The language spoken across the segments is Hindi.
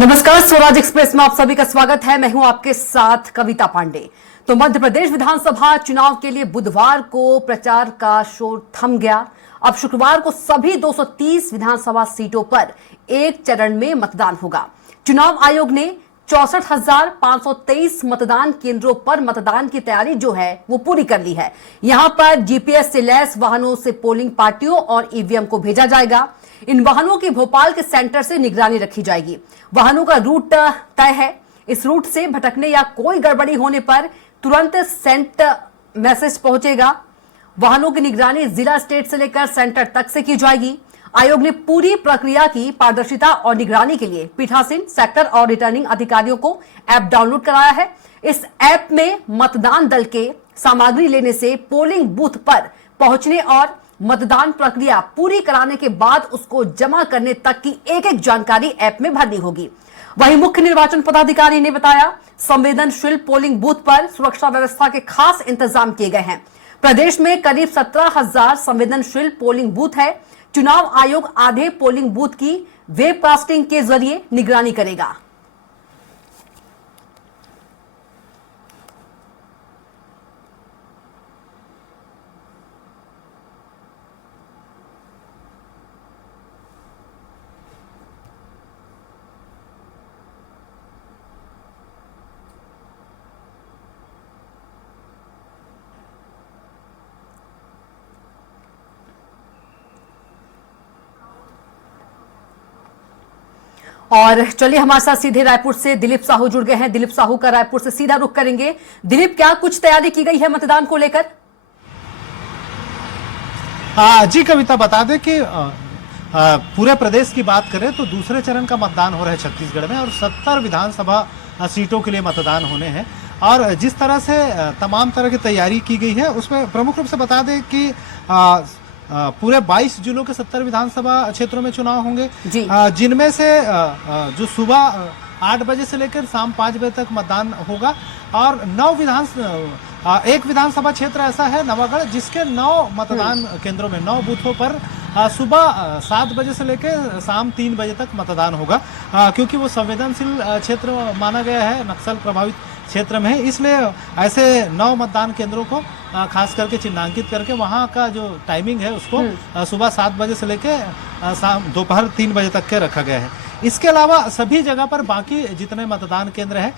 नमस्कार, स्वराज एक्सप्रेस में आप सभी का स्वागत है। मैं हूं आपके साथ कविता पांडे। तो मध्य प्रदेश विधानसभा चुनाव के लिए बुधवार को प्रचार का शोर थम गया। अब शुक्रवार को सभी 230 विधानसभा सीटों पर एक चरण में मतदान होगा। चुनाव आयोग ने 64,523 मतदान केंद्रों पर मतदान की तैयारी जो है वो पूरी कर ली है। यहां पर जीपीएस से लैस वाहनों से पोलिंग पार्टियों और ईवीएम को भेजा जाएगा। इन वाहनों की भोपाल के सेंटर से निगरानी रखी जाएगी। वाहनों का रूट तय है। इस रूट से भटकने या कोई गड़बड़ी होने पर तुरंत सेंट मैसेज पहुंचेगा। वाहनों की निगरानी जिला, स्टेट से लेकर सेंटर तक से की जाएगी। आयोग ने पूरी प्रक्रिया की पारदर्शिता और निगरानी के लिए पीठासीन, सेक्टर और रिटर्निंग अधिकारियों को ऐप डाउनलोड कराया है। इस ऐप में मतदान दल के सामग्री लेने से पोलिंग बूथ पर पहुंचने और मतदान प्रक्रिया पूरी कराने के बाद उसको जमा करने तक की एक एक जानकारी ऐप में भरनी होगी। वहीं मुख्य निर्वाचन पदाधिकारी ने बताया, संवेदनशील पोलिंग बूथ पर सुरक्षा व्यवस्था के खास इंतजाम किए गए हैं। प्रदेश में करीब 17,000 संवेदनशील पोलिंग बूथ है। चुनाव आयोग आधे पोलिंग बूथ की वेबकास्टिंग के जरिए निगरानी करेगा। और चलिए हमारे साथ सीधे रायपुर से दिलीप साहू जुड़ गए हैं। दिलीप साहू का रायपुर से सीधा रुख करेंगे। दिलीप, क्या कुछ तैयारी की गई है मतदान को लेकर? जी कविता, बता दें कि पूरे प्रदेश की बात करें तो दूसरे चरण का मतदान हो रहा है छत्तीसगढ़ में और 70 विधानसभा सीटों के लिए मतदान होने हैं। और जिस तरह से तमाम तरह की तैयारी की गई है उसमें प्रमुख रूप से बता दें कि पूरे 22 जिलों के 70 विधानसभा क्षेत्रों में चुनाव होंगे, जिनमें से जो सुबह 8 बजे से लेकर शाम 5 बजे तक मतदान होगा। और एक विधानसभा क्षेत्र ऐसा है नवागढ़, जिसके 9 मतदान केंद्रों में 9 बूथों पर सुबह 7 बजे से लेकर शाम 3 बजे तक मतदान होगा, क्योंकि वो संवेदनशील क्षेत्र माना गया है, नक्सल प्रभावित क्षेत्र में है। इसलिए ऐसे 9 मतदान केंद्रों को खास करके चिन्हांकित करके वहाँ का जो टाइमिंग है उसको सुबह 7 बजे से लेकर शाम दोपहर 3 बजे तक के रखा गया है। इसके अलावा सभी जगह पर बाकी जितने मतदान केंद्र हैं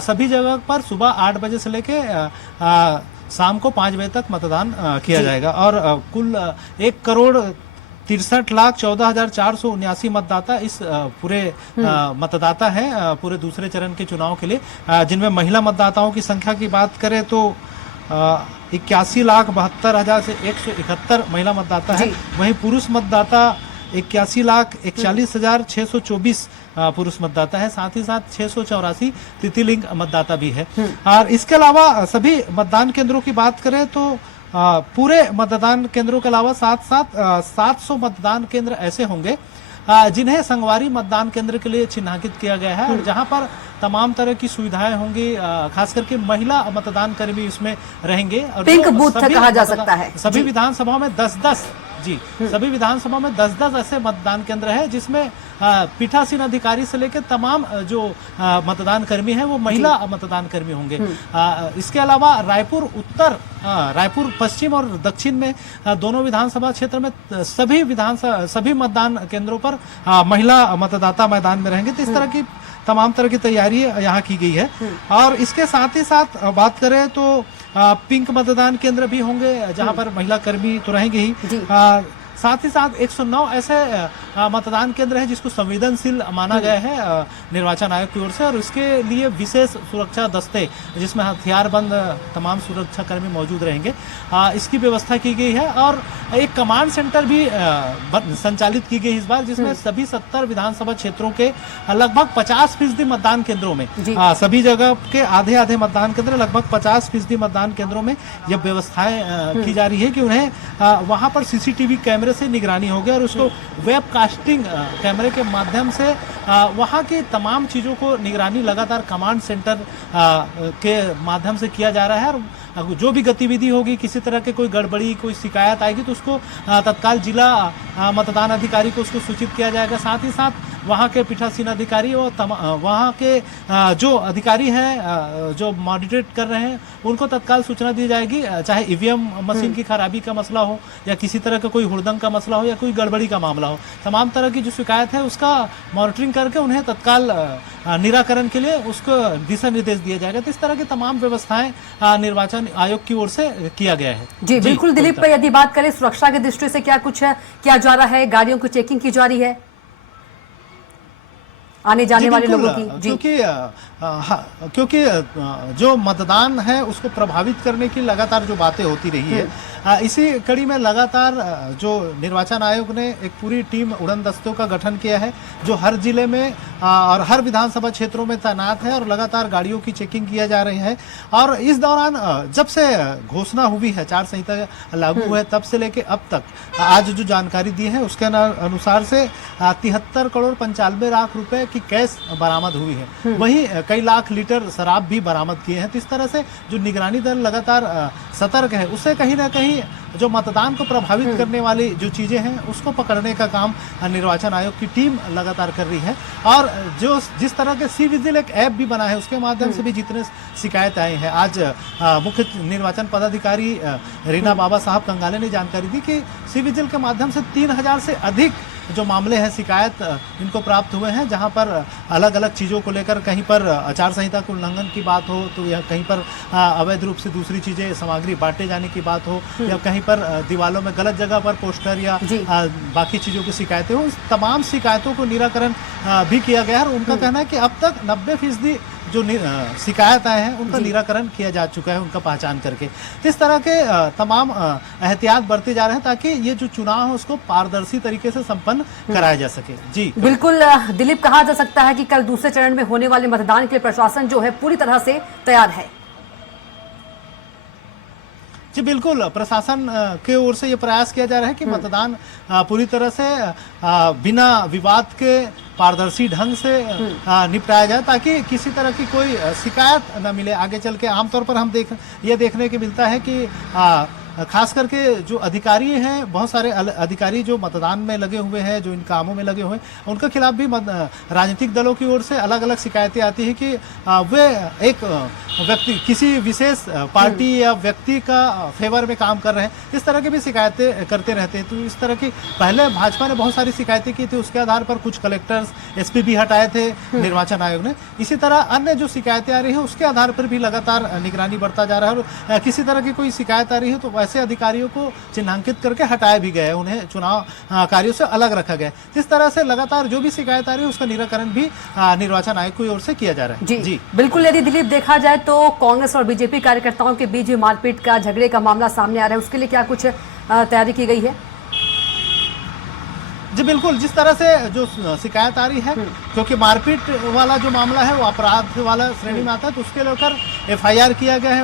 सभी जगह पर सुबह 8 बजे से लेकर शाम को 5 बजे तक मतदान किया जाएगा। और कुल 1,63,14,479 मतदाता इस पूरे मतदाता हैं पूरे दूसरे चरण के चुनाव के लिए, जिनमें महिला मतदाताओं की संख्या की बात करें तो 81,72,000 से 171 महिला मतदाता है। वहीं पुरुष मतदाता 81,41,624 पुरुष मतदाता है। साथ ही साथ 684 तृतीय मतदाता भी है। और इसके अलावा सभी मतदान केंद्रों की बात करें तो पूरे मतदान केंद्रों के अलावा साथ 700 मतदान केंद्र ऐसे होंगे जिन्हें संगवारी मतदान केंद्र के लिए चिन्हांकित किया गया है और जहां पर तमाम तरह की सुविधाएं होंगी। खास करके महिला मतदान कर्मी इसमें रहेंगे। और पिंक बूथ कहा जा सकता है। सभी विधानसभाओं में 10-10 सभी विधानसभा में 10-10 ऐसे मतदान केंद्र है, जिसमें पीठासीन अधिकारी से लेकर तमाम जो मतदान कर्मी हैं वो महिला मतदान कर्मी होंगे। इसके अलावा रायपुर उत्तर, रायपुर पश्चिम और दक्षिण में दोनों विधानसभा क्षेत्र में सभी मतदान केंद्रों पर महिला मतदाता मैदान में रहेंगे। तो इस तरह की तमाम तरह की तैयारी यहाँ की गई है। और इसके साथ ही साथ बात करें तो पिंक मतदान केंद्र भी होंगे, जहां पर महिला कर्मी तो रहेंगे ही। साथ ही साथ 109 ऐसे मतदान केंद्र हैं जिसको संवेदनशील माना गया है निर्वाचन आयोग की ओर से, और इसके लिए विशेष सुरक्षा दस्ते जिसमें हथियारबंद तमाम सुरक्षा कर्मी मौजूद रहेंगे, इसकी व्यवस्था की गई है। और एक कमांड सेंटर भी संचालित की गई इस बार, जिसमें सभी 70 विधानसभा क्षेत्रों के लगभग 50% मतदान केंद्रों में सभी जगह के आधे मतदान केंद्र लगभग 50% मतदान केंद्रों में यह व्यवस्थाएं की जा रही है कि उन्हें वहां पर सीसीटीवी कैमरे से निगरानी होगी और उसको वेबकास्टिंग कैमरे के माध्यम से वहाँ की तमाम चीज़ों को निगरानी लगातार कमांड सेंटर के माध्यम से किया जा रहा है। और जो भी गतिविधि होगी, किसी तरह के कोई गड़बड़ी, कोई शिकायत आएगी तो उसको तत्काल जिला मतदान अधिकारी को उसको सूचित किया जाएगा। साथ ही साथ वहाँ के पीठासीन अधिकारी और वहाँ के जो अधिकारी हैं जो मॉनिटरेट कर रहे हैं उनको तत्काल सूचना दी जाएगी, चाहे ईवीएम मशीन की खराबी का मसला हो या किसी तरह का कोई हुड़दंग का मसला हो या कोई गड़बड़ी का मामला हो, तमाम तरह की जो शिकायत है उसका मॉनिटरिंग करके उन्हें तत्काल निराकरण के लिए उसको दिशा निर्देश दिया जाएगा। तो इस तरह की तमाम व्यवस्थाएं निर्वाचन आयोग की ओर से किया गया है। जी बिल्कुल दिलीप, पर यदि बात करें सुरक्षा की दृष्टि से क्या कुछ किया जा रहा है? गाड़ियों की चेकिंग की जा रही है आने जाने वाले लोगों की? जी क्योंकि जो मतदान है उसको प्रभावित करने की लगातार जो बातें होती रही है, इसी कड़ी में लगातार जो निर्वाचन आयोग ने एक पूरी टीम उड़न दस्तों का गठन किया है जो हर जिले में और हर विधानसभा क्षेत्रों में तैनात है और लगातार गाड़ियों की चेकिंग किया जा रही है। और इस दौरान जब से घोषणा हुई है, आचार संहिता लागू है, तब से लेके अब तक आज जो जानकारी दी है उसके अनुसार से 73 करोड़ 95 लाख रुपए की कैश बरामद हुई है। वहीं कई लाख लीटर शराब भी बरामद किए हैं। तो इस तरह से जो निगरानी दल लगातार सतर्क है, उससे कहीं ना कहीं जो मतदान को प्रभावित करने वाली जो चीजें हैं उसको पकड़ने का काम निर्वाचन आयोग की टीम लगातार कर रही है। और जो जिस तरह के सी विजिल एक ऐप भी बना है उसके माध्यम से भी जितने शिकायत आए हैं, आज मुख्य निर्वाचन पदाधिकारी रीना बाबा साहब कंगाले ने जानकारी दी कि सी विजिल के माध्यम से 3000 से अधिक जो मामले हैं शिकायत इनको प्राप्त हुए हैं, जहां पर अलग अलग चीज़ों को लेकर कहीं पर आचार संहिता के उल्लंघन की बात हो तो या कहीं पर अवैध रूप से दूसरी चीज़ें सामग्री बांटे जाने की बात हो या कहीं पर दीवारों में गलत जगह पर पोस्टर या बाकी चीज़ों की शिकायतें हो, उस तमाम शिकायतों को निराकरण भी किया गया है। और उनका कहना है कि अब तक 90% जो शिकायत आए हैं उनका निराकरण किया जा चुका है, उनका पहचान करके। तो इस तरह के तमाम एहतियात बरते जा रहे हैं ताकि ये जो चुनाव है उसको पारदर्शी तरीके से संपन्न कराया जा सके। जी बिल्कुल दिलीप, कहा जा सकता है कि कल दूसरे चरण में होने वाले मतदान के लिए प्रशासन जो है पूरी तरह से तैयार है। जी बिल्कुल, प्रशासन के ओर से ये प्रयास किया जा रहा है कि मतदान पूरी तरह से बिना विवाद के पारदर्शी ढंग से निपटाया जाए ताकि किसी तरह की कोई शिकायत न मिले आगे चल के। आमतौर पर हम ये देखने को मिलता है कि खास करके जो अधिकारी हैं, बहुत सारे अधिकारी जो मतदान में लगे हुए हैं, जो इन कामों में लगे हुए हैं, उनके खिलाफ भी राजनीतिक दलों की ओर से अलग अलग शिकायतें आती हैं कि वे एक व्यक्ति किसी विशेष पार्टी या व्यक्ति का फेवर में काम कर रहे हैं। इस तरह की भी शिकायतें करते रहते हैं। तो इस तरह की पहले भाजपा ने बहुत सारी शिकायतें की थी, उसके आधार पर कुछ कलेक्टर्स एसपी भी हटाए थे निर्वाचन आयोग ने। इसी तरह अन्य जो शिकायतें आ रही है उसके आधार पर भी लगातार निगरानी बढ़ता जा रहा है और किसी तरह की कोई शिकायत आ रही है तो ऐसे अधिकारियों को चिन्हांकित करके हटाया भी गया है, उन्हें चुनाव कार्यों से अलग रखा गया है। इस तरह से लगातार जो भी शिकायत आ रही है उसका निराकरण भी निर्वाचन आयोग की ओर से किया जा रहा है। जी बिल्कुल, यदि दिलीप देखा जाए तो कांग्रेस और बीजेपी कार्यकर्ताओं के बीच मारपीट का झगड़े का मामला सामने आ रहा है, उसके लिए क्या कुछ तैयारी की गई है? जी बिल्कुल, जिस तरह से जो शिकायत आ रही है, क्योंकि मारपीट वाला जो मामला है वो अपराध वाला श्रेणी में आता है, तो उसके लेकर एफआईआर किया गया है।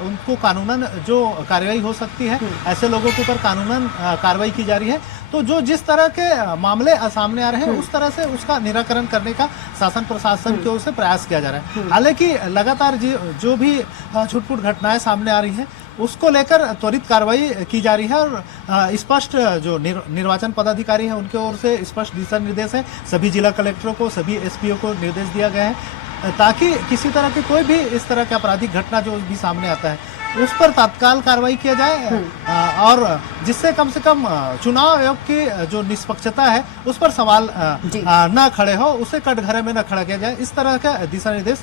उनको कानूनन जो कार्रवाई हो सकती है, ऐसे लोगों के ऊपर कानूनन कार्रवाई की जा रही है। तो जो जिस तरह के मामले सामने आ रहे हैं उस तरह से उसका निराकरण करने का शासन प्रशासन की ओर से प्रयास किया जा रहा है। हालांकि लगातार जो भी छुटपुट घटनाएं सामने आ रही हैं उसको लेकर त्वरित कार्रवाई की जा रही है और स्पष्ट जो निर्वाचन पदाधिकारी हैं उनके ओर से स्पष्ट दिशा निर्देश है। सभी जिला कलेक्टरों को, सभी एसपीओ को निर्देश दिया गया है ताकि किसी तरह की कोई भी इस तरह का आपराधिक घटना जो भी सामने आता है उस पर तत्काल कार्रवाई किया जाए और जिससे कम से कम चुनाव आयोग की जो निष्पक्षता है उस पर सवाल न खड़े हो, उसे कटघरे में न खड़ा किया जाए। इस तरह का दिशा निर्देश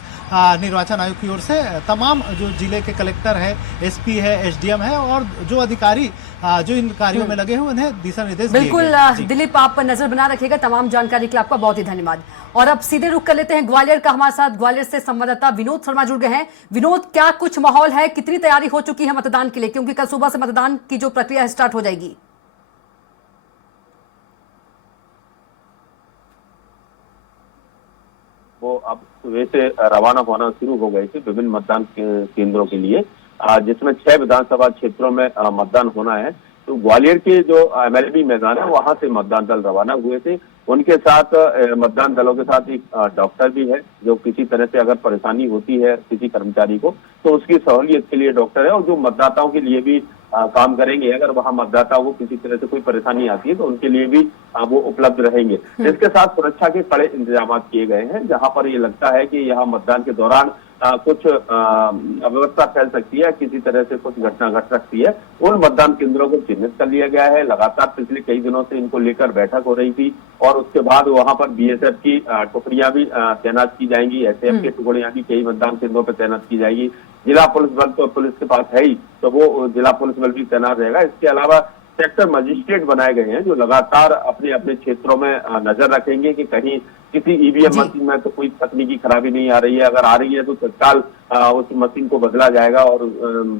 निर्वाचन आयोग की ओर से तमाम जो जिले के कलेक्टर है, एसपी है, एसडीएम है और जो अधिकारी जो इन कार्यों में लगे हुए उन्हें दिशा निर्देश बिल्कुल दिलीप, आप नजर बना रखिएगा। तमाम जानकारी के लिए आपका बहुत ही धन्यवाद। और अब सीधे रुख कर लेते हैं ग्वालियर का। हमारे साथ ग्वालियर से संवाददाता विनोद शर्मा जुड़ गए हैं। विनोद, क्या कुछ माहौल है, कितनी तैयारी हो चुकी है मतदान के लिए, क्योंकि कल सुबह से मतदान की जो प्रक्रिया स्टार्ट हो जाएगी? वो अब सुबह से रवाना होना शुरू हो गए थे विभिन्न मतदान केंद्रों के लिए, जिसमें 6 विधानसभा क्षेत्रों में मतदान होना है। तो ग्वालियर के जो एमएलबी मैदान है वहां से मतदान दल रवाना हुए थे। उनके साथ मतदान दलों के साथ एक डॉक्टर भी है जो किसी तरह से अगर परेशानी होती है किसी कर्मचारी को तो उसकी सहूलियत के लिए डॉक्टर है और जो मतदाताओं के लिए भी काम करेंगे। अगर वहां मतदाताओं को किसी तरह से कोई परेशानी आती है तो उनके लिए भी वो उपलब्ध रहेंगे। इसके साथ सुरक्षा के कड़े इंतजाम किए गए हैं, जहां पर ये लगता है कि यहाँ मतदान के दौरान कुछ अव्यवस्था फैल सकती है, किसी तरह से कुछ घटना घट सकती है। उन मतदान केंद्रों को चिन्हित कर लिया गया है। लगातार पिछले कई दिनों से इनको लेकर बैठक हो रही थी और उसके बाद वहां पर बीएसएफ की टुकड़ियां भी तैनात की जाएंगी। एसएफ की टुकड़ियां भी कई मतदान केंद्रों पर तैनात की जाएगी। जिला पुलिस बल तो पुलिस के पास है ही, तो वो जिला पुलिस बल भी तैनात रहेगा। इसके अलावा सेक्टर मजिस्ट्रेट बनाए गए हैं जो लगातार अपने अपने क्षेत्रों में नजर रखेंगे कि कहीं किसी ईवीएम मशीन में तो कोई तकनीकी खराबी नहीं आ रही है। अगर आ रही है तो तत्काल उस मशीन को बदला जाएगा और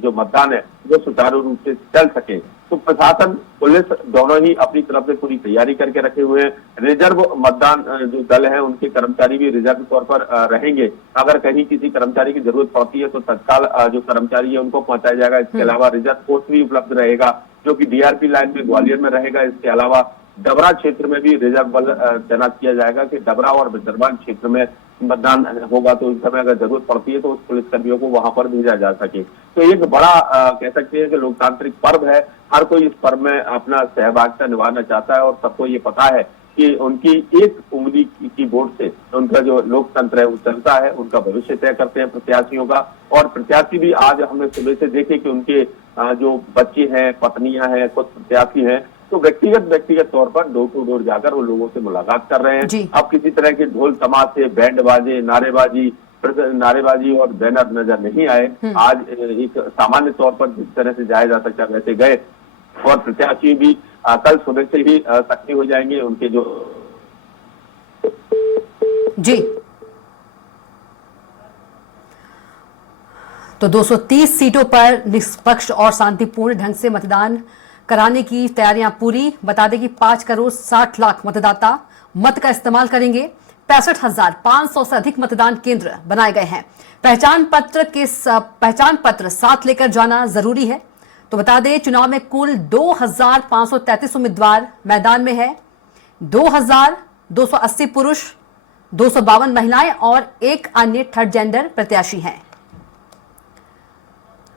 जो मतदान है वो सुचारू रूप से चल सके। तो प्रशासन पुलिस दोनों ही अपनी तरफ से पूरी तैयारी करके रखे हुए हैं। रिजर्व मतदान जो दल है उनके कर्मचारी भी रिजर्व तौर पर रहेंगे। अगर कहीं किसी कर्मचारी की जरूरत पड़ती है तो तत्काल जो कर्मचारी है उनको पहुंचाया जाएगा। इसके अलावा रिजर्व फोर्स भी उपलब्ध रहेगा जो कि डीआरपी लाइन में ग्वालियर में रहेगा। इसके अलावा डबरा क्षेत्र में भी रिजर्व बल तैनात किया जाएगा कि डबरा और बिजरबान क्षेत्र में मतदान होगा तो उस समय अगर जरूरत पड़ती है तो उस पुलिसकर्मियों को वहां पर भेजा जा सके। तो एक बड़ा कह सकते हैं कि लोकतांत्रिक पर्व है। हर कोई इस पर्व में अपना सहभागिता निभाना चाहता है और सबको ये पता है कि उनकी एक उंगली की वोट से उनका जो लोकतंत्र है वो चलता है। उनका भविष्य तय करते हैं प्रत्याशियों का। और प्रत्याशी भी आज हमने सुबह से देखे कि उनके जो बच्चे हैं, पत्नियां हैं, कुछ प्रत्याशी हैं तो व्यक्तिगत तौर पर डोर टू डोर जाकर वो लोगों से मुलाकात कर रहे हैं। अब किसी तरह के ढोल तमाशे, बैंड बाजे, नारेबाजी और बैनर नजर नहीं आए। आज एक सामान्य तौर पर जिस तरह से जाया जा सकता है वैसे गए और प्रत्याशी भी कल सुबह से ही सक्रिय हो जाएंगे। उनके जो जी तो 230 सीटों पर निष्पक्ष और शांतिपूर्ण ढंग से मतदान कराने की तैयारियां पूरी। बता दें कि 5,60,00,000 मतदाता मत का इस्तेमाल करेंगे। 65,500 से अधिक मतदान केंद्र बनाए गए हैं। पहचान पत्र साथ लेकर जाना जरूरी है। तो बता दें चुनाव में कुल 2,533 उम्मीदवार मैदान में है। 2,280 पुरुष, 252 महिलाएं और एक अन्य थर्ड जेंडर प्रत्याशी हैं।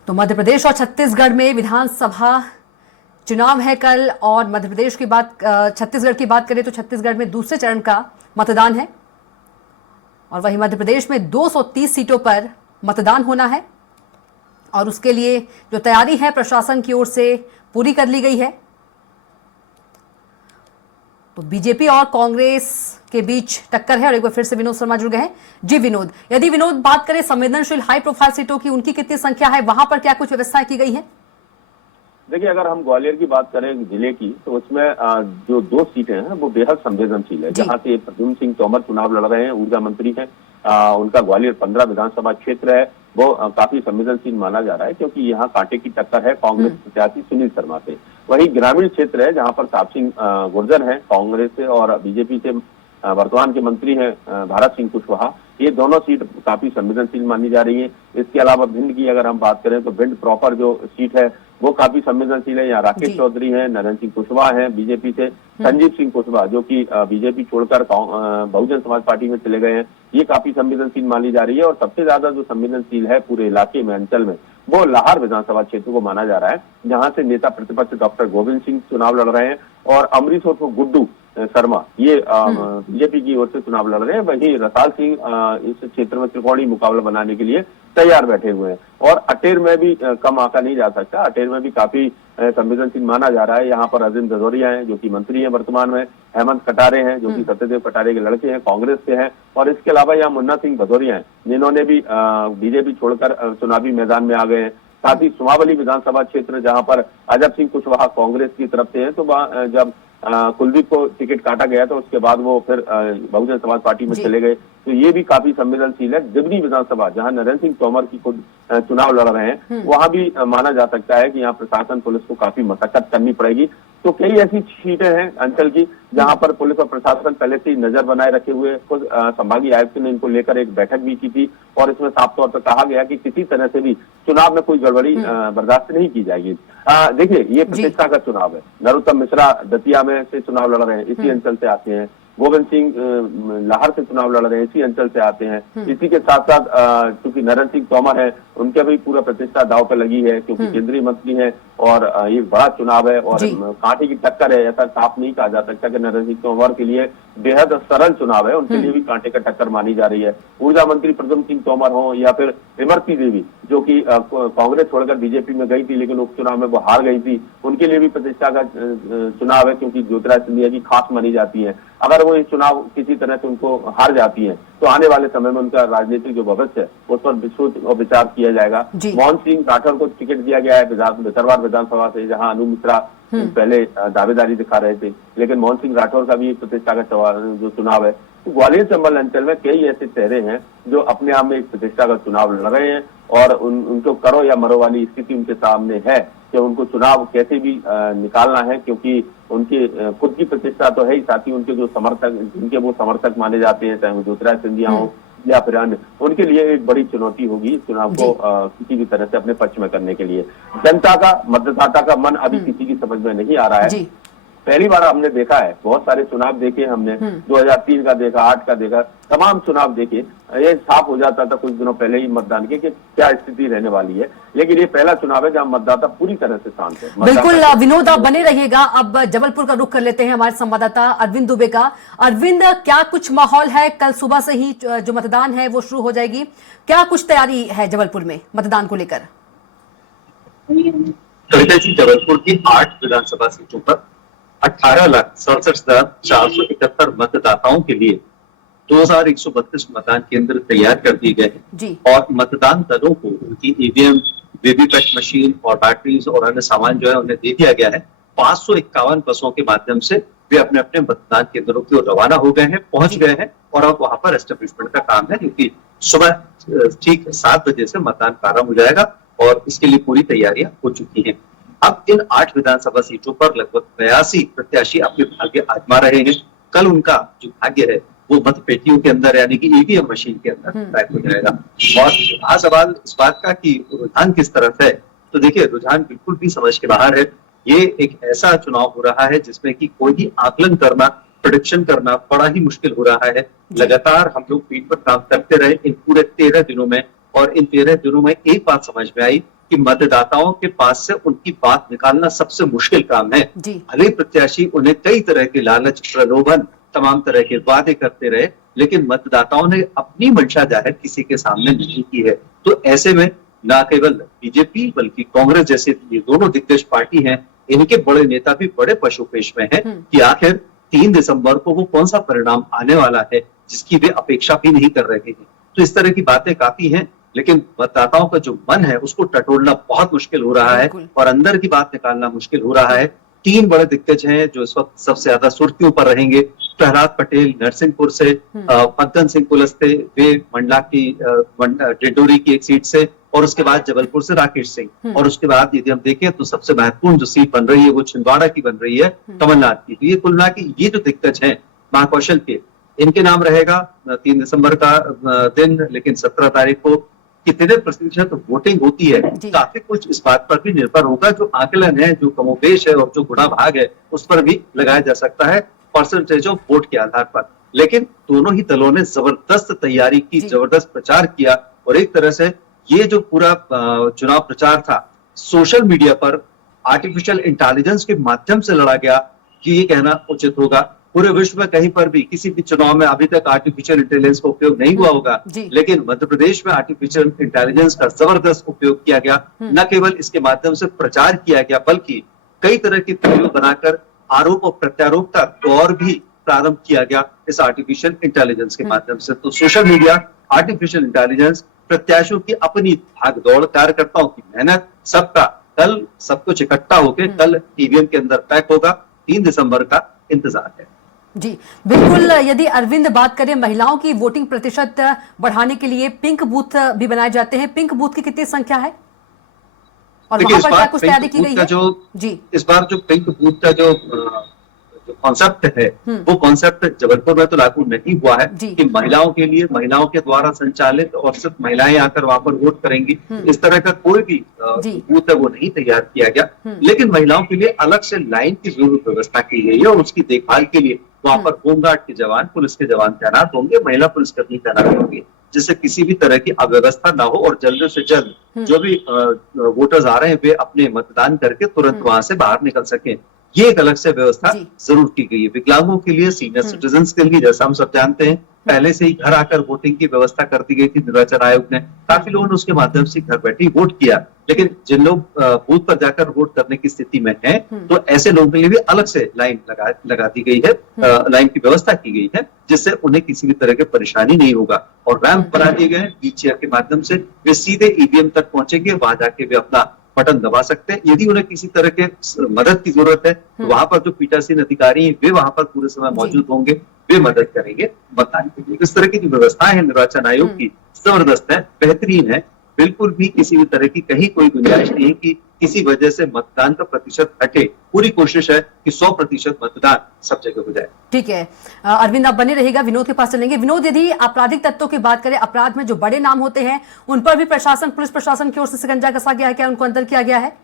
तो मध्य प्रदेश और छत्तीसगढ़ में विधानसभा चुनाव है कल। और मध्य प्रदेश की बात, छत्तीसगढ़ की बात करें तो छत्तीसगढ़ में दूसरे चरण का मतदान है और वहीं मध्य प्रदेश में 230 सीटों पर मतदान होना है और उसके लिए जो तैयारी है प्रशासन की ओर से पूरी कर ली गई है। तो बीजेपी और कांग्रेस के बीच टक्कर है और एक बार फिर से विनोद शर्मा जुड़ गए हैं। जी विनोद, यदि विनोद बात करें संवेदनशील हाई प्रोफाइल सीटों की, उनकी कितनी संख्या है, वहां पर क्या कुछ व्यवस्थाएं की गई है? देखिए, अगर हम ग्वालियर की बात करें जिले की तो उसमें जो 2 सीटें हैं वो बेहद संवेदनशील है। जहां से प्रद्युम्न सिंह तोमर चुनाव लड़ रहे हैं, ऊर्जा मंत्री हैं। उनका ग्वालियर 15 विधानसभा क्षेत्र है, वो काफी संवेदनशील माना जा रहा है क्योंकि यहाँ कांटे की टक्कर है कांग्रेस प्रत्याशी सुनील शर्मा से। वही ग्रामीण क्षेत्र है जहाँ पर साप सिंह गुर्जर है कांग्रेस से और बीजेपी से वर्तमान के मंत्री हैं भारत सिंह कुशवाहा। ये दोनों सीट काफी संवेदनशील मानी जा रही है। इसके अलावा भिंड की अगर हम बात करें तो भिंड प्रॉपर जो सीट है वो काफी संवेदनशील है। यहाँ राकेश चौधरी हैं, नरेंद्र सिंह कुशवाहा हैं बीजेपी से, संजीव सिंह कुशवाहा जो कि बीजेपी छोड़कर बहुजन समाज पार्टी में चले गए हैं, ये काफी संवेदनशील मानी जा रही है। और सबसे ज्यादा जो संवेदनशील है पूरे इलाके में, अंचल में, वो लाहौर विधानसभा क्षेत्र को माना जा रहा है, जहां से नेता प्रतिपक्ष डॉक्टर गोविंद सिंह चुनाव लड़ रहे हैं और अमरीश उर्फ गुड्डू शर्मा ये बीजेपी की ओर से चुनाव लड़ रहे हैं। वहीं रसाल सिंह इस क्षेत्र में त्रिकोणीय मुकाबला बनाने के लिए तैयार बैठे हुए हैं। और अटेर में भी कम आंका नहीं जा सकता, अटेर में भी काफी संवेदनशील माना जा रहा है। यहाँ पर अजीम भदौरिया हैं जो कि मंत्री हैं वर्तमान में, हेमंत कटारे हैं जो कि सत्यदेव कटारे के लड़के हैं, कांग्रेस से हैं, और इसके अलावा यहाँ मुन्ना सिंह भदौरिया हैं जिन्होंने भी बीजेपी छोड़कर चुनावी मैदान में आ गए हैं। साथ ही सुमावली विधानसभा क्षेत्र जहाँ पर अजब सिंह कुशवाहा कांग्रेस की तरफ से है, तो वहाँ जब कुलदीप को टिकट काटा गया तो उसके बाद वो फिर बहुजन समाज पार्टी में चले गए, तो ये भी काफी संवेदनशील है। दिबनी विधानसभा जहां नरेंद्र सिंह तोमर की खुद चुनाव लड़ रहे हैं, वहां भी माना जा सकता है कि यहाँ प्रशासन पुलिस को काफी मशक्कत करनी पड़ेगी। तो कई ऐसी सीटें हैं अंचल की जहां पर पुलिस और प्रशासन पहले से ही नजर बनाए रखे हुए। खुद संभागीय आयुक्त ने इनको लेकर एक बैठक भी की थी और इसमें साफ तौर पर कहा गया कि किसी तरह से भी चुनाव में कोई गड़बड़ी बर्दाश्त नहीं की जाएगी। देखिए, ये प्रतिष्ठा का चुनाव है। नरोत्तम मिश्रा दतिया में से चुनाव लड़ रहे हैं, इसी अंचल से आते हैं। गोविंद सिंह लाहौर से चुनाव लड़ रहे हैं, इसी अंचल से आते हैं। इसी के साथ साथ चूंकि नरेंद्र सिंह तोमर है, उनका भी पूरा प्रतिष्ठा दांव पर लगी है, क्योंकि केंद्रीय मंत्री है और ये बड़ा चुनाव है और कांटे की टक्कर है। ऐसा साफ नहीं कहा जा सकता कि नरेंद्र सिंह तोमर के लिए बेहद सरल चुनाव है, उनके लिए भी कांटे का टक्कर मानी जा रही है। ऊर्जा मंत्री प्रद्युम्न सिंह तोमर हो या फिर इमरती देवी, जो कि कांग्रेस छोड़कर बीजेपी में गई थी लेकिन उपचुनाव में वो हार गई थी, उनके लिए भी प्रतिष्ठा का चुनाव है, क्योंकि ज्योतिरादित्य सिंधिया की खास मानी जाती है। अगर वो इस चुनाव किसी तरह से उनको हार जाती है तो आने वाले समय में उनका राजनीतिक जो भविष्य है उस पर सोच और विचार किया जाएगा। मोहन सिंह राठौर को टिकट दिया गया है भितरवार विधानसभा से, जहां अनु मिश्रा पहले दावेदारी दिखा रहे थे, लेकिन मोहन सिंह राठौर का भी प्रतिष्ठा का जो चुनाव है। तो ग्वालियर चंबल अंचल में कई ऐसे चेहरे हैं जो अपने आप में एक प्रतिष्ठा का चुनाव लड़ रहे हैं और उनको करो या मरो वाली स्थिति उनके सामने है कि उनको चुनाव कैसे भी निकालना है, क्योंकि उनके खुद की प्रतिष्ठा तो है ही, साथ ही उनके जो समर्थक, जिनके वो समर्थक माने जाते हैं, चाहे वो ज्योतिरादित्य सिंधिया हो या फिर अन्य, उनके लिए एक बड़ी चुनौती होगी इस चुनाव को किसी भी तरह से अपने पक्ष में करने के लिए। जनता का, मतदाता का मन अभी किसी की समझ में नहीं आ रहा है। पहली बार हमने देखा है, बहुत सारे चुनाव देखे हमने, 2003 का देखा, 8 का देखा, तमाम चुनाव देखे, ये साफ हो जाता था कुछ दिनों पहले ही मतदान के कि क्या स्थिति रहने वाली है। लेकिन ये पहला चुनाव है जहां मतदाता पूरी तरह से शांत है। बिल्कुल विनोद, आप बने रहिएगा। अब जबलपुर का रुख कर लेते हैं हमारे संवाददाता अरविंद दुबे का। अरविंद, क्या कुछ माहौल है? कल सुबह से ही जो मतदान है वो शुरू हो जाएगी, क्या कुछ तैयारी है जबलपुर में मतदान को लेकर? कविता जी, जबलपुर की 8 विधानसभा सीटों पर 18,67,471 मतदाताओं के लिए 2,132 मतदान केंद्र तैयार कर दिए गए हैं और मतदान दलों को उनकी ईवीएम, वीवीपैट मशीन और बैटरीज और अन्य सामान जो है उन्हें दे दिया गया है। 551 बसों के माध्यम से वे अपने अपने मतदान केंद्रों की ओर रवाना हो गए हैं, पहुंच गए हैं और अब वहां पर एस्टेब्लिशमेंट का काम है, क्योंकि सुबह ठीक 7 बजे से मतदान प्रारंभ हो जाएगा और इसके लिए पूरी तैयारियां हो चुकी हैं। अब इन 8 विधानसभा सीटों पर लगभग 82 प्रत्याशी अपने भाग्य आजमा रहे हैं। कल उनका जो भाग्य है वो मतपेटियों के अंदर यानी कि ईवीएम मशीन के अंदर तय हो जाएगा। और रहा सवाल इस बात का कि रुझान किस तरफ है, तो देखिए रुझान बिल्कुल भी समझ के बाहर है। ये एक ऐसा चुनाव हो रहा है जिसमें कि कोई भी आकलन करना, प्रेडिक्शन करना बड़ा ही मुश्किल हो रहा है। लगातार हम लोग फील्ड पर काम करते रहे इन पूरे 13 दिनों में और इन 13 दिनों में एक बात समझ में आई कि मतदाताओं के पास से उनकी बात निकालना सबसे मुश्किल काम है। भले प्रत्याशी उन्हें कई तरह के लालच, प्रलोभन, तमाम तरह के वादे करते रहे, लेकिन मतदाताओं ने अपनी मंशा जाहिर किसी के सामने नहीं की है। तो ऐसे में न केवल बीजेपी बल्कि कांग्रेस जैसे ये दोनों दिग्गज पार्टी हैं, इनके बड़े नेता भी बड़े पशुपेश में हैं कि आखिर 3 दिसंबर को वो कौन सा परिणाम आने वाला है जिसकी वे अपेक्षा भी नहीं कर रहे हैं। तो इस तरह की बातें काफी हैं, लेकिन मतदाताओं का जो मन है उसको टटोलना बहुत मुश्किल हो रहा है और अंदर की बात निकालना मुश्किल हो रहा है। 3 बड़े दिग्गज हैं जो इस वक्त सबसे ज्यादा सुर्खियों पर रहेंगे। प्रहलाद पटेल नरसिंहपुर से, फग्गन सिंह कुलस्ते वे मंडला की डिंडोरी की एक सीट से, और उसके बाद जबलपुर से राकेश सिंह, और उसके बाद यदि हम देखें तो सबसे महत्वपूर्ण जो सीट बन रही है वो छिंदवाड़ा की बन रही है, कमलनाथ की। तो ये कुल मिला के ये जो दिग्गज हैं महाकौशल के, इनके नाम रहेगा 3 दिसंबर का दिन। लेकिन 17 तारीख को कितने प्रतिशत वोटिंग होती है काफी कुछ इस बात पर भी निर्भर होगा। जो आकलन है, जो कमोबेश है और जो गुणा भाग है उस पर भी लगाया जा सकता है परसेंटेज ऑफ वोट के आधार पर। लेकिन दोनों ही दलों ने जबरदस्त तैयारी की, जबरदस्त प्रचार किया और एक तरह से ये जो पूरा चुनाव प्रचार था सोशल मीडिया पर आर्टिफिशियल इंटेलिजेंस के माध्यम से लड़ा गया कि ये कहना उचित होगा। पूरे विश्व में कहीं पर भी किसी भी चुनाव में अभी तक आर्टिफिशियल इंटेलिजेंस का उपयोग नहीं हुआ होगा, लेकिन मध्य प्रदेश में आर्टिफिशियल इंटेलिजेंस का जबरदस्त उपयोग किया गया। न केवल इसके माध्यम से प्रचार किया गया बल्कि कई तरह की वीडियो बनाकर आरोप और प्रत्यारोप का दौर भी प्रारंभ किया गया इस आर्टिफिशियल इंटेलिजेंस के माध्यम से। तो सोशल मीडिया, आर्टिफिशियल इंटेलिजेंस, प्रत्याशियों की अपनी भागदौड़, कार्यकर्ताओं की मेहनत, सबका कल सब कुछ इकट्ठा होकर कल ईवीएम के अंदर पैक होगा। 3 दिसंबर का इंतजार है। जी बिल्कुल। यदि अरविंद बात करें महिलाओं की वोटिंग प्रतिशत बढ़ाने के लिए पिंक बूथ भी बनाए जाते हैं, पिंक बूथ की कितनी संख्या है और वहां पर क्या कुछ तैयारी की गई है? जी, इस बार जो पिंक बूथ का जो कॉन्सेप्ट है वो कॉन्सेप्ट जबलपुर में तो लागू नहीं हुआ है कि महिलाओं के लिए, महिलाओं के द्वारा संचालित और सिर्फ महिलाएं आकर वहां पर वोट करेंगी, इस तरह का कोई भी बूथ है वो नहीं तैयार किया गया। लेकिन महिलाओं के लिए अलग से लाइन की जरूर व्यवस्था की गई है और उसकी देखभाल के लिए वहां पर होमगार्ड के जवान, पुलिस के जवान तैनात होंगे, महिला पुलिसकर्मी तैनात होंगे, जिससे किसी भी तरह की अव्यवस्था ना हो और जल्द से जल्द जो भी वोटर्स आ रहे हैं वे अपने मतदान करके तुरंत वहां से बाहर निकल सके। ये एक अलग से व्यवस्था जरूर की गई है। विकलांगों के लिए, सीनियर सिटीजन के लिए, जैसा हम सब जानते हैं पहले से ही घर आकर वोटिंग की व्यवस्था कर दी गई थी निर्वाचन आयोग ने। काफी लोगों ने उसके माध्यम से घर बैठे ही वोट किया, लेकिन जिन लोग बूथ पर जाकर वोट करने की स्थिति में हैं, तो ऐसे लोगों के लिए भी अलग से लाइन लगा दी गई है, लाइन की व्यवस्था की गई है, जिससे उन्हें किसी भी तरह की परेशानी नहीं होगा। और रैंप बना दिए गए हैं, व्हील चेयर के माध्यम से वे सीधे ईवीएम तक पहुंचेंगे, वहां जाके वे अपना बटन दबा सकते हैं। यदि उन्हें किसी तरह के मदद की जरूरत है तो वहां पर जो पीठासीन अधिकारी हैं वे वहां पर पूरे समय मौजूद होंगे, वे मदद करेंगे मतदान के लिए। इस तरह की जो व्यवस्था है निर्वाचन आयोग की, जबरदस्त है, बेहतरीन है। बिल्कुल भी किसी भी तरह की कहीं कोई गुंजाइश नहीं है कि किसी वजह से मतदान का प्रतिशत घटे। पूरी कोशिश है कि 100% मतदान सब जगह हो जाए। ठीक है अरविंद, आप बने रहेगा, विनोद के पास चलेंगे। विनोद, यदि आपराधिक तत्वों की बात करें, अपराध में जो बड़े नाम होते हैं उन पर भी प्रशासन, पुलिस प्रशासन की ओर से शिकंजा कसा गया है, क्या उनको अंदर किया गया है?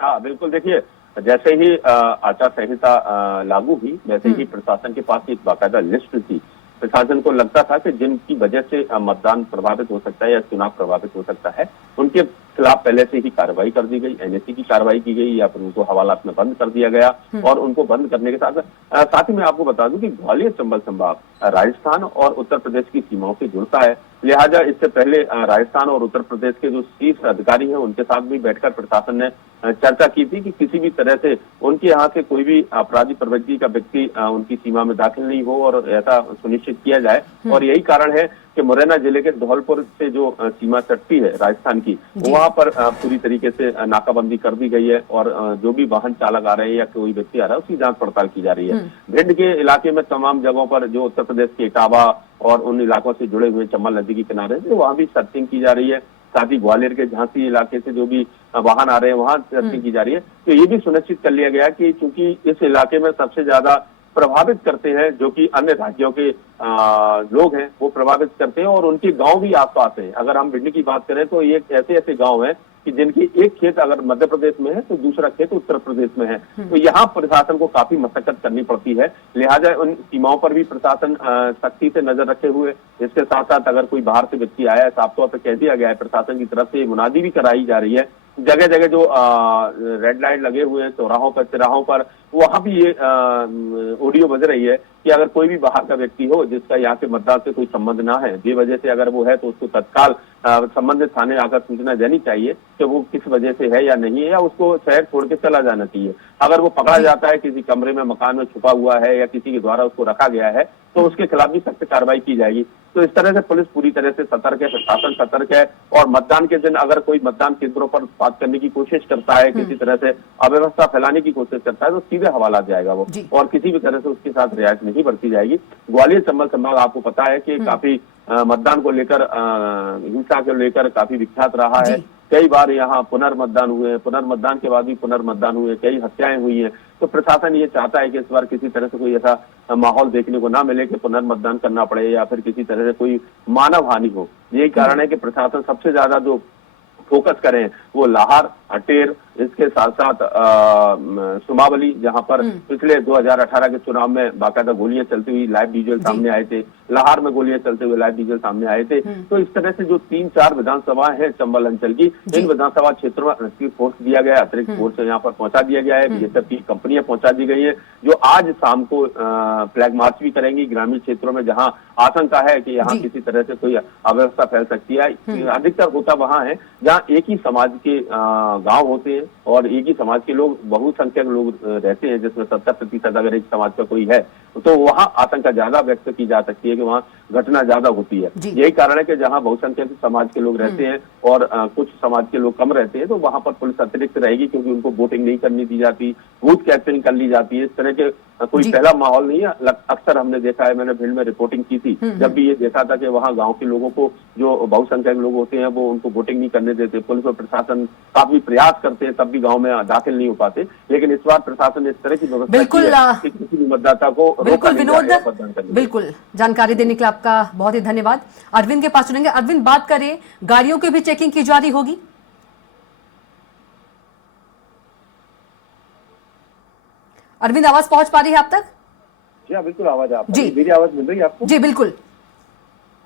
हाँ बिल्कुल, देखिए जैसे ही आचार संहिता लागू हुई वैसे ही प्रशासन के पास एक बाकायदा लिस्ट थी। प्रशासन को लगता था कि जिनकी वजह से मतदान प्रभावित हो सकता है या चुनाव प्रभावित हो सकता है, उनके खिलाफ पहले से ही कार्रवाई कर दी गई, एनएससी की कार्रवाई की गई या फिर उनको हवालात में बंद कर दिया गया। और उनको बंद करने के साथ ही मैं आपको बता दूं कि ग्वालियर चंबल संभाग राजस्थान और उत्तर प्रदेश की सीमाओं से जुड़ता है। लिहाजा इससे पहले राजस्थान और उत्तर प्रदेश के जो शीर्ष अधिकारी हैं उनके साथ भी बैठकर प्रशासन ने चर्चा की थी कि किसी भी तरह से उनके यहाँ से कोई भी अपराधी प्रवृत्ति का व्यक्ति उनकी सीमा में दाखिल नहीं हो और ऐसा सुनिश्चित किया जाए। और यही कारण है कि मुरैना जिले के धौलपुर से जो सीमा सटती है राजस्थान की, वहां पर पूरी तरीके से नाकाबंदी कर दी गई है और जो भी वाहन चालक आ रहे हैं या कोई व्यक्ति आ रहा है उसकी जांच पड़ताल की जा रही है। भिंड के इलाके में तमाम जगहों पर जो उत्तर प्रदेश के इटावा और उन इलाकों से जुड़े हुए चंबल नदी के किनारे से वहां भी सर्चिंग की जा रही है। साथ ही ग्वालियर के झांसी इलाके से जो भी वाहन आ रहे हैं वहां सर्चिंग की जा रही है। तो ये भी सुनिश्चित कर लिया गया कि चूंकि इस इलाके में सबसे ज्यादा प्रभावित करते हैं जो कि अन्य राज्यों के लोग हैं, वो प्रभावित करते हैं और उनके गांव भी आसपास हैं। अगर हम भिंड की बात करें तो ये ऐसे ऐसे गांव हैं कि जिनकी एक खेत अगर मध्य प्रदेश में है तो दूसरा खेत उत्तर प्रदेश में है। तो यहाँ प्रशासन को काफी मशक्कत करनी पड़ती है। लिहाजा उन सीमाओं पर भी प्रशासन सख्ती से नजर रखे हुए, इसके साथ साथ अगर कोई बाहर से व्यक्ति आया है, साफ तौर पर कह दिया गया है, प्रशासन की तरफ से मुनादी भी कराई जा रही है। जगह जगह जो रेड लाइट लगे हुए हैं चौराहों पर, तिराहों पर, वहां भी ये ऑडियो बज रही है कि अगर कोई भी बाहर का व्यक्ति हो जिसका यहाँ के मतदान से कोई संबंध ना है, बेवजह से अगर वो है तो उसको तत्काल संबंधित थाने आकर सूचना देनी चाहिए कि वो किस वजह से है या नहीं है, या उसको शहर छोड़ के चला जाना चाहिए। अगर वो पकड़ा जाता है किसी कमरे में, मकान में छुपा हुआ है या किसी के द्वारा उसको रखा गया है तो उसके खिलाफ भी सख्त कार्रवाई की जाएगी। तो इस तरह से पुलिस पूरी तरह से सतर्क है, प्रशासन सतर्क है। और मतदान के दिन अगर कोई मतदान केंद्रों पर बात करने की कोशिश करता है, किसी तरह से अव्यवस्था फैलाने की कोशिश करता है तो सीधे हवाला जाएगा वो, और किसी भी तरह से उसके साथ रियायत नहीं बरती जाएगी। ग्वालियर चंबल संभाग आपको पता है कि काफी मतदान को लेकर, हिंसा को लेकर काफी विख्यात रहा है। कई बार यहाँ पुनर्मतदान हुए, पुनर्मतदान के बाद भी पुनर्मतदान हुए, कई हत्याएं हुई हैं। तो प्रशासन ये चाहता है कि इस बार किसी तरह से कोई ऐसा माहौल देखने को ना मिले कि पुनर्मतदान करना पड़े या फिर किसी तरह से कोई मानव हानि हो। यही कारण है कि प्रशासन सबसे ज्यादा जो फोकस करें वो लाहार, अटेर, इसके साथ साथ सुमावली, जहां पर पिछले 2018 के चुनाव में बाकायदा गोलियां चलती हुई लाइव विजुअल सामने आए थे, लाहौर में गोलियां चलते हुए लाइव विजुअल सामने आए थे। तो इस तरह से जो 3-4 विधानसभा है चंबल अंचल की, इन विधानसभा क्षेत्रों में अतिरिक्त फोर्स दिया गया, अतिरिक्त फोर्स यहाँ पर पहुंचा दिया गया है। बीएसएफ की कंपनियां पहुंचा दी गई है जो आज शाम को फ्लैग मार्च भी करेंगी ग्रामीण क्षेत्रों में जहाँ आशंका है कि यहाँ किसी तरह से कोई अव्यवस्था फैल सकती है। अधिकतर होता वहां है जहाँ एक ही समाज के गांव होते हैं और एक ही समाज के लोग, बहुसंख्यक लोग रहते हैं, जिसमें 70% अगर एक समाज का कोई है तो वहां आशंका ज्यादा व्यक्त की जा सकती है कि वहां घटना ज्यादा होती है। यही कारण है कि जहां बहुसंख्यक समाज के लोग रहते हैं और कुछ समाज के लोग कम रहते हैं तो वहां पर पुलिस अतिरिक्त रहेगी, क्योंकि उनको वोटिंग नहीं करनी दी जाती, बूथ कैप्चरिंग कर ली जाती है। इस तरह के कोई पहला माहौल नहीं है। अक्सर हमने देखा है, मैंने भिंड में रिपोर्टिंग की थी, जब भी ये देखा था कि वहाँ गाँव के लोगों को, जो बहुसंख्यक लोग होते हैं, वो उनको वोटिंग नहीं करने देते। पुलिस और प्रशासन काफी प्रयास करते हैं तब भी गाँव में दाखिल नहीं हो पाते। लेकिन इस बार प्रशासन ने इस तरह की व्यवस्था की किसी भी मतदाता को बिल्कुल विनोद, बिल्कुल जानकारी देने के लिए आपका बहुत ही धन्यवाद। अरविंद के पास चलेंगे। अरविंद, बात करें, गाड़ियों की भी चेकिंग की जा रही होगी? अरविंद, आवाज पहुंच पा रही है आप तक? जी हाँ, बिल्कुल आवाज आप जी। मेरी आवाज मिल रही है आपको? जी बिल्कुल।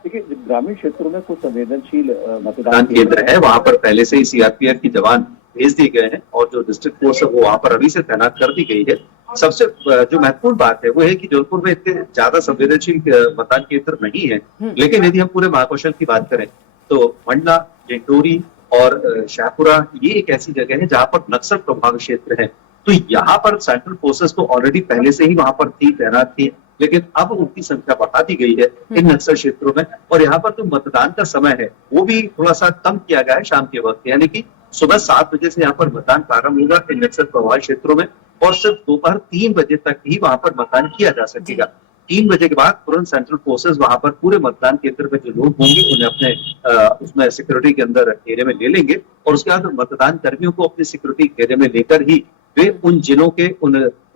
देखिए, ग्रामीण क्षेत्रों में कुछ संवेदनशील मतदान मतदान केंद्र है, वहां पर पहले से ही सीआरपीएफ की जवान भेज दिए गए हैं और जो डिस्ट्रिक्ट फोर्स है वो वहां पर अभी से तैनात कर दी गई है। सबसे जो महत्वपूर्ण बात है वो है कि जौनपुर में इतने ज्यादा संवेदनशील मतदान केंद्र नहीं है, लेकिन यदि हम पूरे महाकौशल की बात करें तो मंडला, डिंडोरी और शाहपुरा ये एक ऐसी जगह है जहां पर नक्सल प्रभावित क्षेत्र है। तो यहाँ पर सेंट्रल फोर्सेस तो ऑलरेडी पहले से ही वहां पर थी, तैनात थी, लेकिन अब उनकी संख्या बढ़ा दी गई है इन नक्सल क्षेत्रों में। और यहाँ पर जो मतदान का समय है वो भी थोड़ा सा कम किया गया है शाम के वक्त, यानी कि सुबह 7 बजे से यहाँ पर मतदान प्रारंभ होगा इन नक्सल प्रभावित क्षेत्रों में और सिर्फ दोपहर 3 बजे तक ही वहां पर मतदान किया जा सकेगा। 3 बजे के बाद तुरंत सेंट्रल फोर्सेस वहां पर पूरे मतदान केंद्र में जो लोग होंगे उन्हें अपने उसमें सिक्योरिटी के अंदर घेरे में ले लेंगे और उसके बाद मतदान कर्मियों को अपनी सिक्योरिटी घेरे में लेकर ही वे उन जिलों के उन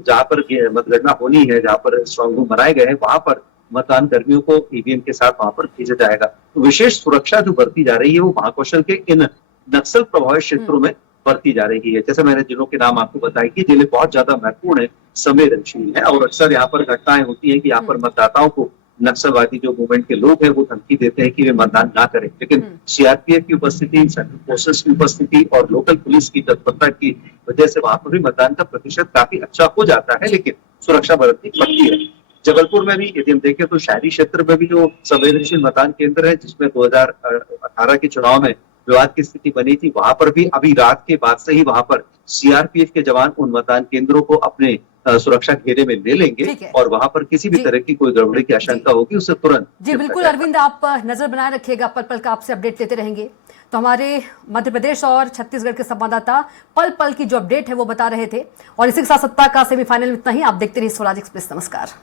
जहां पर मतगणना होनी है, जहां पर स्ट्रांग रूम बनाए गए हैं, वहां पर मतदान कर्मियों को ईवीएम के साथ वहां पर भेजा जाएगा। तो विशेष सुरक्षा जो बरती जा रही है वो महाकौशल के इन नक्सल प्रभावित क्षेत्रों में बरती जा रही है। जैसे मैंने जिलों के नाम आपको बताए कि जिले बहुत ज्यादा महत्वपूर्ण है, संवेदनशील है और अक्सर यहाँ पर घटनाएं होती है कि यहाँ पर मतदाताओं को नक्सलवादी जो मूवमेंट के लोग हैं वो धमकी देते हैं कि वे मतदान ना करें, लेकिन सीआरपीएफ की उपस्थिति, सेंट्रल फोर्सेस की उपस्थिति और लोकल पुलिस की तत्परता की वजह से वहां पर भी मतदान का प्रतिशत काफी अच्छा हो जाता है, लेकिन सुरक्षा बरतनी पड़ती है। जबलपुर में भी यदि हम देखें तो शहरी क्षेत्र में भी जो संवेदनशील मतदान केंद्र है जिसमें 2018 के चुनाव में विवाद की स्थिति बनी थी, वहां पर भी अभी रात के बाद से ही वहां पर सीआरपीएफ के जवान उन मतदान केंद्रों को अपने सुरक्षा घेरे में ले लेंगे और वहां पर किसी भी तरह की कोई गड़बड़ी की आशंका होगी उससे तुरंत। जी बिल्कुल अरविंद, आप नजर बनाए रखिएगा, पल पल का आपसे अपडेट लेते रहेंगे। तो हमारे मध्य प्रदेश और छत्तीसगढ़ के संवाददाता पल पल की जो अपडेट है वो बता रहे थे। और इसी के साथ सत्ता का सेमीफाइनल में इतना ही। आप देखते रहिए स्वराज एक्सप्रेस। नमस्कार।